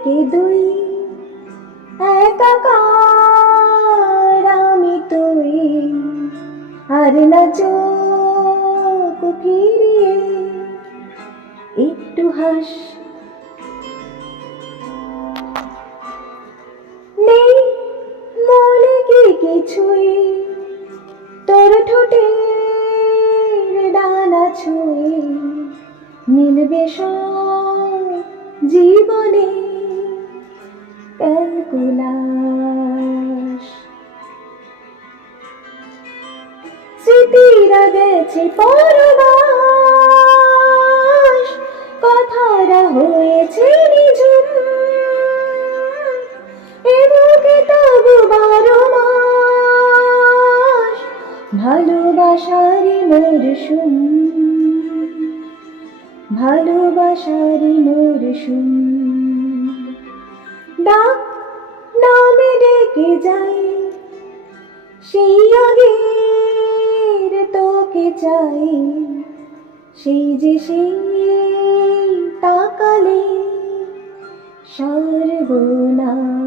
থেকে দুই একাকার আমি তুই, আর না চোখ ফিরিয়ে একটু হাস। নেই মনে কি কিছুই, তোর ঠোঁটের ডানা ছুঁয়ে মিলবে সব জীবনে ক্যালকুলাস। স্মৃতিরা গেছে পরবাস, কথারা হয়েছে নিঝুম, এ বুকে তবু 12 মাস ভালোবাসারই মরশুম, ভালোবাসারই মরশুম। ডাক নামে ডেকে যাই, সেই আগের তোকে চাই, সেই যে সেই তাকালে সর্বনাশ।